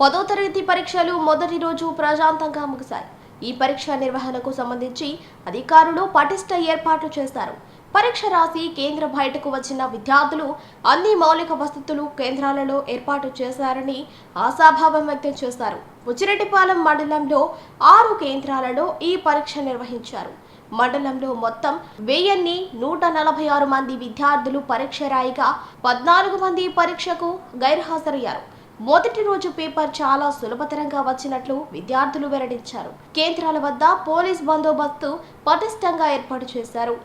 10వ తరగతి పరీక్షలు మొదటి రోజు ప్రశాంతంగా ముగిశాయి. ఈ పరీక్ష నిర్వహణకు సంబంధించి అధికారులు పటిష్ట ఏర్పాట్లు చేశారు. పరీక్ష రాసి కేంద్ర బయటకు వచ్చిన విద్యార్థులు అన్ని మౌలిక వసతులు కేంద్రాలలో ఏర్పాటు చేశారని ఆశాభావం వ్యక్తం చేశారు. బుచ్చిరెడ్డిపాలెం మండలంలో 6 కేంద్రాలలో ఈ పరీక్ష నిర్వహించారు. మండలంలో మొత్తం 1146 మంది విద్యార్థులు పరీక్ష రాయగా 14 మంది పరీక్షకు గైర్హాజరయ్యారు. మొదటి రోజు పేపర్ చాలా సులభతరంగా వచ్చినట్లు విద్యార్థులు వెల్లడించారు. కేంద్రాల వద్ద పోలీస్ బందోబస్తు పటిష్టంగా ఏర్పాటు చేశారు.